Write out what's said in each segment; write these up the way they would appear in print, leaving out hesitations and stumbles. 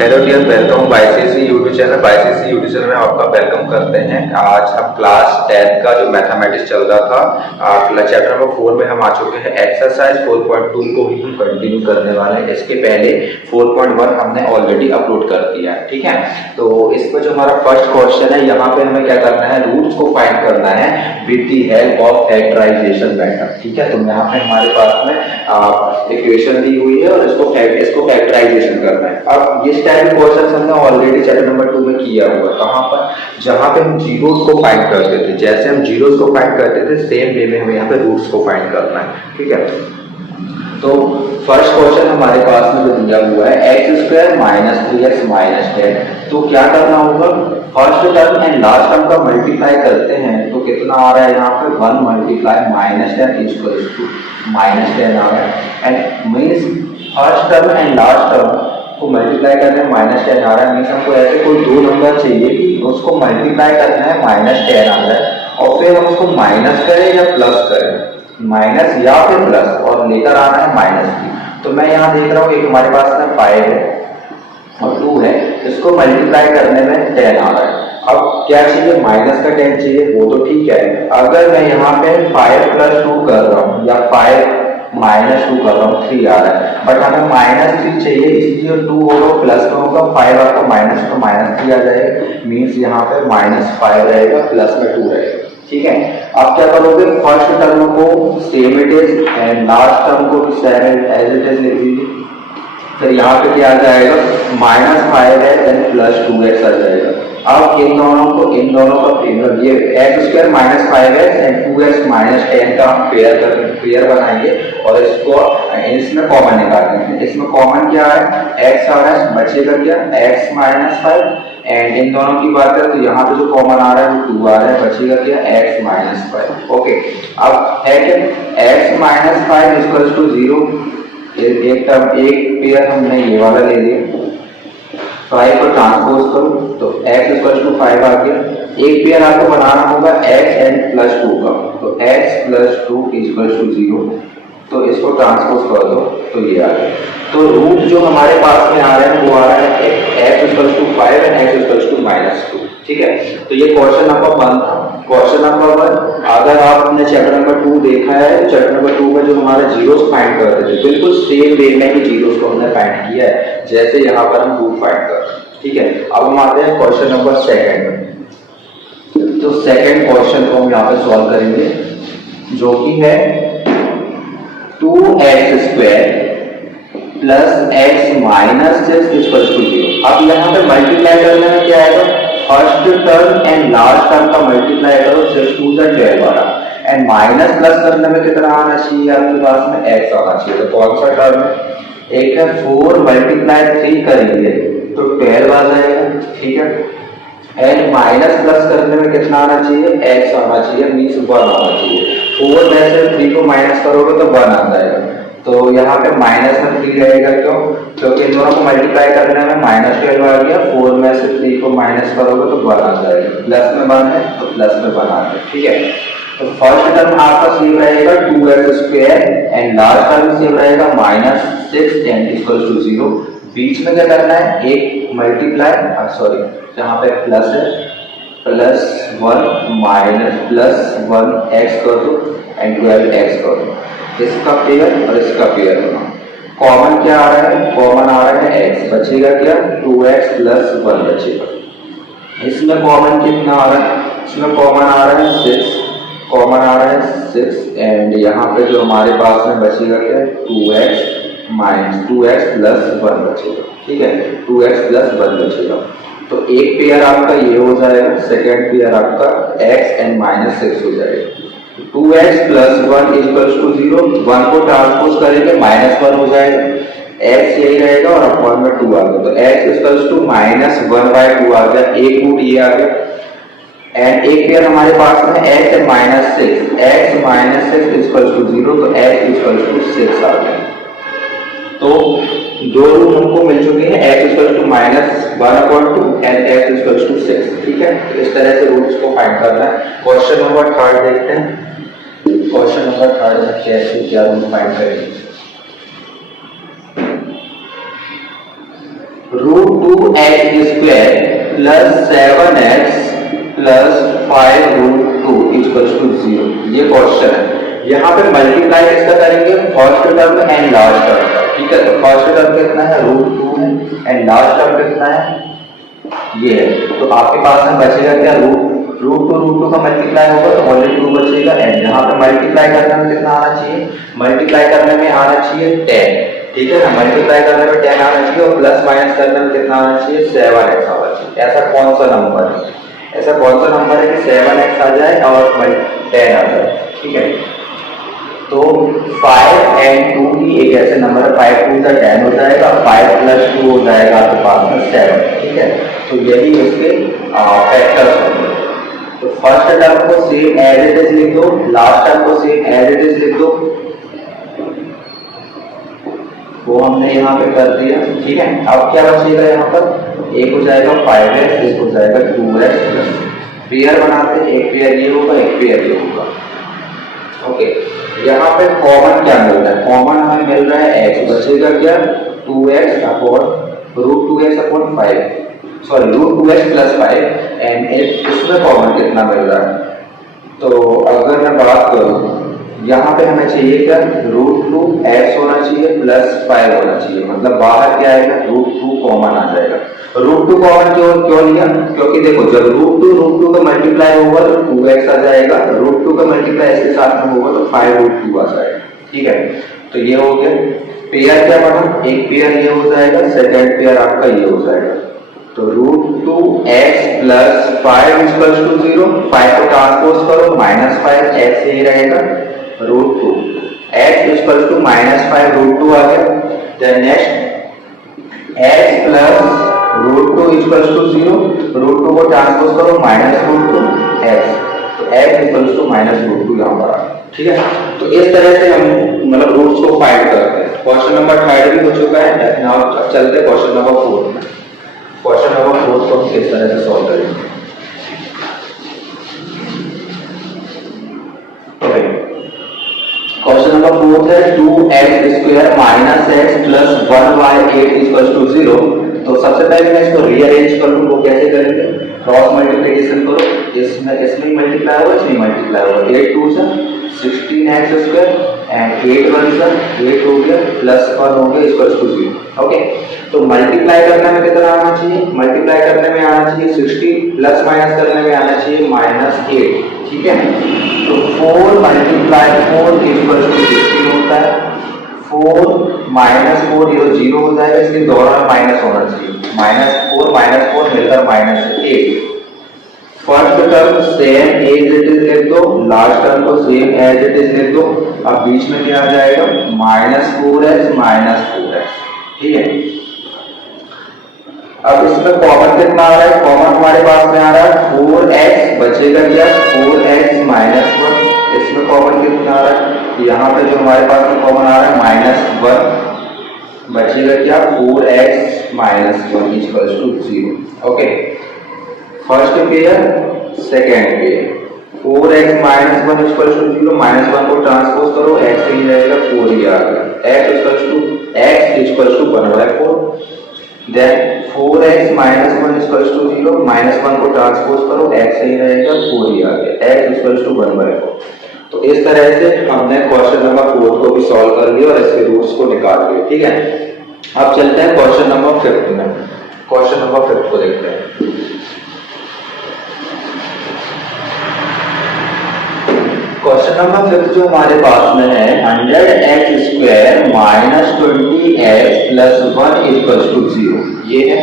Hello dear, welcome बाईसीसी YouTube channel. बाईसीसी YouTube channel में आपका वेलकम करते हैं। आज हम क्लास 10 का जो मैथमेटिक्स चल रहा था चैप्टर नंबर 4 में हम आ चुके हैं। एक्सरसाइज 4.2 को भी हम कंटिन्यू करने वाले हैं। इसके पहले 4.1 हमने ऑलरेडी अपलोड कर दिया है, ठीक है। तो इसमें जो हमारा फर्स्ट क्वेश्चन है, यहाँ पे हमें क्या करना है, रूट्स को फाइंड करना है with the help of factorisation method, ठीक है। तो यहाँ पे हमारे पास में इक्वेशन दी हुई है और इसको फैक्टराइजेशन करना है। अब इस टाइप के क्वेश्चन हमने ऑलरेडी चैप्टर नंबर 2 में किया हुआ है। कहाँ पर? जहाँ पे हम जीरोस को फाइंड करते थे। जैसे हम जीरोस को फाइंड करते थे, सेम वे में हमें यहाँ पे रूट्स को फाइंड करना है, ठीक है। तो फर्स्ट क्वेश्चन हमारे पास में जो दिया हुआ है, x square minus 3x minus 10। तो क्या करना होगा, first term and last term का मल्टीप्लाई करते हैं तो कितना आ रहा है यहाँ पे, 1 multiply minus 10 equals to minus 10 आ रहा है। And means first term and last term को मल्टीप्लाई करना है, माइनस 10 आ रहा है। मीन्स हमको ऐसे कोई दो नंबर चाहिए कि उसको मल्टीप्लाई करना है, माइनस 10 आ रहा है, और फिर हम उसको माइनस करें या प्लस करें, माइनस या फिर प्लस, और लेकर आना है माइनस की। तो मैं यहाँ देख रहा हूँ एक हमारे पास में 5 है और 2 है, इसको मल्टीप्लाई करने में 10 आ रहा है। अब क्या चाहिए, माइनस का 10 चाहिए, वो तो ठीक है। अगर मैं यहाँ पे 5 प्लस 2 कर रहा हूँ या 5 माइनस 2 कर रहा हूँ, 3 आ रहा है, बट हमें माइनस 3 चाहिए, इसलिए 2 होगा प्लस में होगा, 5 आपका माइनस तो माइनस 3 आ जाएगा। मीन्स यहाँ पे -5 रहेगा, प्लस में 2 रहेगा, ठीक है। अब क्या करोगे, फर्स्ट टर्म को same it is and last term को भी सेम एज इट इज लिख दीजिए। फिर यहाँ पे क्या आ जाएगा, -5 है देन प्लस 2x आ जाएगा। अब इन दोनों का ये एक्स स्क्वायर -5 है एंड 2x माइनस 10 का हम पेयर बनाएंगे और इसमें कॉमन निकालेंगे। इसमें कॉमन क्या है, x आ रहा है, बचेगा क्या, x -5 एंड इन दोनों की बात करें तो यहाँ पे जो कॉमन आ रहा है वो 2 आ रहा है, बचेगा क्या, x -5। ओके, अब है क्या, x -5 इक्वल्स टू 0। एक पेयर हमने ये वाला ले लिया, 5 को ट्रांसपोज करो तो x इक्वल टू 5 आ गया। एक पेयर आपको बनाना होगा x एंड प्लस 2 का, तो x प्लस 2 इक्वल टू 0। तो इसको ट्रांसपोज कर दो तो ये आ गया। तो रूट जो हमारे पास में आ रहा है वो आ रहा है x equal to 5 and x equal to -2, ठीक है। तो ये क्वेश्चन नंबर 1 था। क्वेश्चन नंबर 1, अगर आपने चैप्टर नंबर 2 देखा है, चैप्टर नंबर 2 में जो हमारे जीरोस फाइंड करते थे, बिल्कुल सेम वे में ही जीरोस को हमने फाइंड किया है जैसे यहाँ पर हम रूट फाइंड कर रहे हैं, ठीक है। अब हम आते हैं क्वेश्चन नंबर 2। तो सेकंड क्वेश्चन को हम यहाँ पे सॉल्व करेंगे, जो कि है 2x square plus x minus 6 equal to 0। अब यहाँ पे मल्टीप्लाई करने में क्या आएगा, first term and last term का मल्टीप्लाई करो, 6 2 12 आ रहा एंड माइनस प्लस करने में कितना आना चाहिए आपके पास में, x आना चाहिए। तो कौन सा टर्म है, एक है 4 मल्टीप्लाई 3 करेंगे तो 12 आ जाएगा, ठीक है। एंड माइनस प्लस करने में कितना आना चाहिए, x आना चाहिए, मीन्स 1 आना चाहिए। 4 में से 3 को माइनस करोगे तो 1 आ जाएगा। तो यहाँ पे माइनस में 3 रहेगा, क्यों, क्योंकि इन दोनों को मल्टीप्लाई करने में -12 आ गया। 4 में से 3 को माइनस करोगे तो 1 आ जाएगा, प्लस में 1 है तो प्लस में 1 आ गया, ठीक है। तो फर्स्ट टर्म आपका सेम रहेगा 2x square and last term same रहेगा -6 एंड इक्वल टू 0। बीच में क्या करना है, एक मल्टीप्लाई, सॉरी यहाँ पे प्लस है, +1 माइनस +1 x कर दो एंड 12x कर दो। इसका पेयर और इसका पेयर बनाओ। कॉमन क्या आ रहा है, कॉमन आ रहा है x, बचेगा क्या, 2x प्लस 1 बचेगा। इसमें कॉमन कितना आ रहा है, इसमें कॉमन आ रहा है 6, कॉमन आ रहा है 6 एंड यहाँ पे जो हमारे पास में बचेगा क्या, 2x माइनस 2x प्लस 1 बचेगा, ठीक है, 2x प्लस 1 बचेगा। तो एक पेयर आपका ये हो जाएगा, सेकेंड पेयर आपका x एंड -6 हो जाएगा। 2x प्लस 1 इक्वल्स टू 0, 1 को ट्रांसपोज करेंगे -1 हो जाएगा, x यही रहेगा और अपॉन में 2 आ गया। तो x इक्वल्स टू -1/2 आ गया, एक रूट ये आ गया एंड एक पेयर हमारे पास में x एंड -6 इक्वल्स टू 0, तो x इक्वल्स टू 6 आ गया। तो दो रूट हमको मिल चुके हैं, x equals to -1/2 and x equals to 6, ठीक है। तो इस तरह से रूट्स को फाइंड करना है। क्वेश्चन नंबर 3 देखते हैं। क्वेश्चन नंबर 3 में कैसे क्या रूट फाइंड करेंगे। √2x² plus 7x plus 5√2 equals to 0। ये क्वेश्चन है। यहाँ पे मल्टीप्लाई किसका करेंगे, first term and last term का। ठीक है, तो फर्स्ट टर्म कितना है, √2 है, एंड लास्ट टर्म कितना है, ये है। तो आपके पास में बचेगा क्या, √2 का मल्टीप्लाई होगा तो ओनली 2 बचेगा, एंड यहाँ पे मल्टीप्लाई करने में कितना आना चाहिए, मल्टीप्लाई करने में आना चाहिए 10। ठीक है ना, मल्टीप्लाई करने में 10 आना चाहिए और प्लस माइनस करने में कितना आना चाहिए, 7x आना चाहिए। ऐसा कौन सा नंबर है, ऐसा कौन सा नंबर है कि 7x आ जाए और 10 आ जाए। ठीक है, तो 5 एंड 2 की एक ऐसे नंबर है, 5 2 का 10 हो जाएगा, 5 प्लस 2 हो जाएगा आपके पास में 7। ठीक है, तो यही इसके फैक्टर्स होंगे। तो फर्स्ट टर्म को सेम एज इट इज लिख दो, लास्ट टर्म को सेम एज इट इज लिख दो, वो हमने यहाँ पे कर दिया। ठीक है, अब क्या बचेगा, यहाँ पर एक हो जाएगा 5x, एक हो जाएगा 2x, पेयर बनाते हैं, एक पेयर ये होगा, एक पेयर ये होगा। ओके, यहाँ पे कॉमन क्या मिल रहा है, कॉमन हमें मिल रहा है x, बचेगा क्या 2x upon √2x upon 5, sorry √2x plus 5, and इसमें कॉमन कितना मिल रहा है। तो अगर मैं बात करूँ, यहाँ पे हमें चाहिए क्या, √2x होना चाहिए प्लस 5 होना चाहिए, मतलब बाहर क्या आएगा, √2 कॉमन आ जाएगा। √2 कॉमन क्यों लिया, क्योंकि देखो जब √2 का मल्टीप्लाई होगा तो 2x आ जाएगा, √2 का मल्टीप्लाई इसके साथ में होगा तो 5√2 आ जाएगा। ठीक है, तो ये हो गया। पेयर क्या बना, एक पेयर ये हो जाएगा, सेकेंड पेयर आपका ये हो जाएगा। तो √2x प्लस 5 इक्वल्स टू 0, 5 को ट्रांसपोज करो -5, x यही रहेगा, √2 x इक्वल्स टू -5 √2 आ गया। Then next x plus √2 equals to 0, √2 को ट्रांसपोज करो -√2 x, तो x इक्वल्स टू -√2 यहाँ पर आ। ठीक है, तो इस तरह से हम मतलब रूट्स को फाइंड करते हैं। क्वेश्चन नंबर 3 भी हो चुका है। अब चलते हैं क्वेश्चन नंबर 4 में। क्वेश्चन नंबर 4 को हम किस तरह से सॉल्व करेंगे। क्वेश्चन नंबर 4 है 2x² minus x plus 1y8 equals to 0। तो सबसे पहले मैं इसको रीअरेंज कर लूं, वो कैसे करेंगे, क्रॉस मल्टीप्लिकेशन करो, इसमें मल्टीप्लाई होगा, इसमें मल्टीप्लाई होगा, 8 2 से 16x² एंड 8 1 से 8 हो गया, प्लस 1 हो गया इक्वल्स टू 0। ओके, तो मल्टीप्लाई करने में कितना आना चाहिए, मल्टीप्लाई करने में आना चाहिए 60, प्लस माइनस करने में आना चाहिए -8। ठीक है, तो 4 मल्टीप्लाई 4 इक्वल्स टू 16 होता है, 4 -4 ये 0 हो जाएगा, इसके दोनों में माइनस होना चाहिए, -4 -4 मिलकर -8। First term same as it is लिख दो, लास्ट टर्म को सेम एज इट इज लिख दो। अब बीच में क्या आ जाएगा, -4x -4x। ठीक है, अब इसमें कॉमन कितना आ रहा है, कॉमन हमारे पास में आ रहा है 4x, बचेगा क्या 4x -1, इसमें कॉमन कितना आ रहा है, यहाँ पे जो हमारे पास में कॉमन आ रहा है -1, बचेगा क्या 4x -1 equals to 0। Okay, first pair second pair, 4x -1 equals to 0, -1 को ट्रांसपोज करो, x ही रहेगा 4 ही आ गया, x equals to 1/4। Then 4x -1 equals to 0, -1 को ट्रांसपोज करो, x ही रहेगा 4 ही आ गया, x इक्वल्स टू 1/4। तो इस तरह से हमने क्वेश्चन नंबर 4 को भी सॉल्व कर लिया और इसके रूट्स को निकाल लिए। ठीक है, अब चलते हैं क्वेश्चन नंबर 5 में। क्वेश्चन नंबर 5 को देखते हैं। क्वेश्चन नंबर 5 जो हमारे पास में है 100x² minus 20x plus 1 equals to 0, ये है।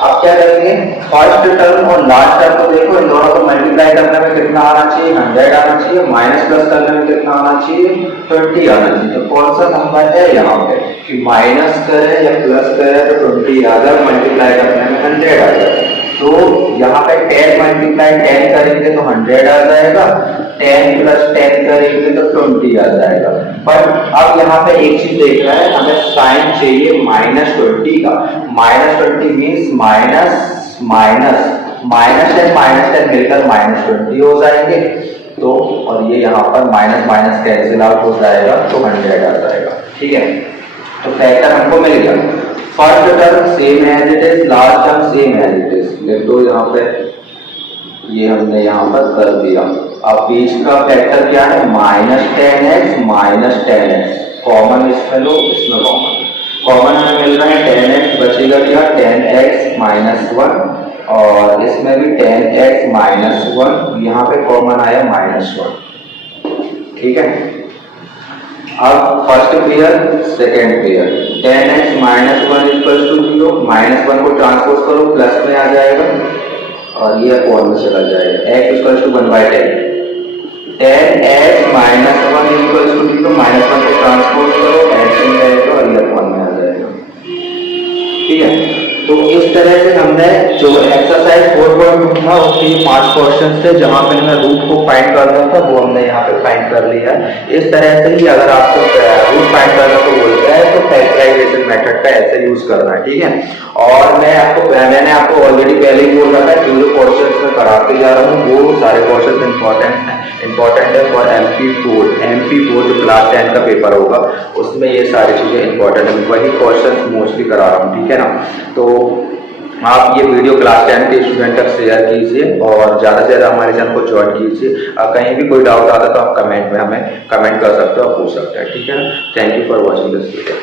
अब क्या करेंगे, फर्स्ट टर्म और लास्ट टर्म को देखो, इन दोनों को मल्टीप्लाई करने में कितना आना चाहिए, 100 आना चाहिए, माइनस प्लस करने में कितना आना चाहिए, 20 आना चाहिए। तो कौन सा नंबर है यहाँ पे कि माइनस करे या प्लस करे तो 20 आ जाए, मल्टीप्लाई करने में 100 आ जाए। तो यहाँ पे 10 मल्टीप्लाई 10 करेंगे तो 100 आ जाएगा, 10 प्लस 10 करेंगे तो 20 आ जाएगा। पर अब यहाँ पे एक चीज देख रहा है, हमें साइन चाहिए -20 का। -20 मीन्स माइनस -10 मिलकर -20 हो जाएंगे। तो और ये यहाँ पर माइनस माइनस कैंसिल आउट हो जाएगा तो 100 आ जाएगा। ठीक है, तो फैक्टर हमको मिल गया। First term same as it is, last term same as it is, लिख दो यहाँ पे, ये हमने यहाँ पर कर दिया। अब बीच का फैक्टर क्या है, -10x माइनस 10x, कॉमन इसमें लो, इसमें कॉमन हमें मिल रहा है 10x, बचेगा क्या 10x माइनस 1 और इसमें भी 10x माइनस 1, यहाँ पे कॉमन आया -1। ठीक है, अब first pair second pair, 10x minus 1 equals to 0, -1 को ट्रांसपोज करो प्लस में आ जाएगा और ये अपॉन में चला जाएगा, x equals to 1/10, 10x minus 1 equals to 0, -1 को ट्रांसपोज करो x में जाएगा और ये अपॉन में आ जाएगा। ठीक है, तो इस तरह से हमने जो एक्सरसाइज 4.2 था उसके 5 क्वेश्चन थे जहां पे हमें रूट को फाइंड करना था, वो हमने यहाँ पे फाइंड कर लिया। इस तरह से ही अगर आपको रूट फाइंड करना को बोलता है तो फैक्टराइजेशन मेथड का ऐसे यूज करना है। ठीक है, और मैंने आपको ऑलरेडी पहले ही बोल रहा था जो क्वेश्चन मैं कराते जा रहा हूँ वो सारे क्वेश्चन इंपॉर्टेंट है फॉर एमपी बोर्ड जो क्लास 10 का पेपर होगा उसमें ये सारी चीजें इंपॉर्टेंट है, वही क्वेश्चन मोस्टली करा रहा हूँ। ठीक है ना, तो आप ये वीडियो क्लास 10 के स्टूडेंट तक शेयर कीजिए और ज़्यादा से ज़्यादा हमारे चैनल को ज्वाइन कीजिए। कहीं भी कोई डाउट आता तो आप कमेंट में हमें कमेंट कर सकते हो, आप पूछ सकते हैं। ठीक है, thank you for watching this video.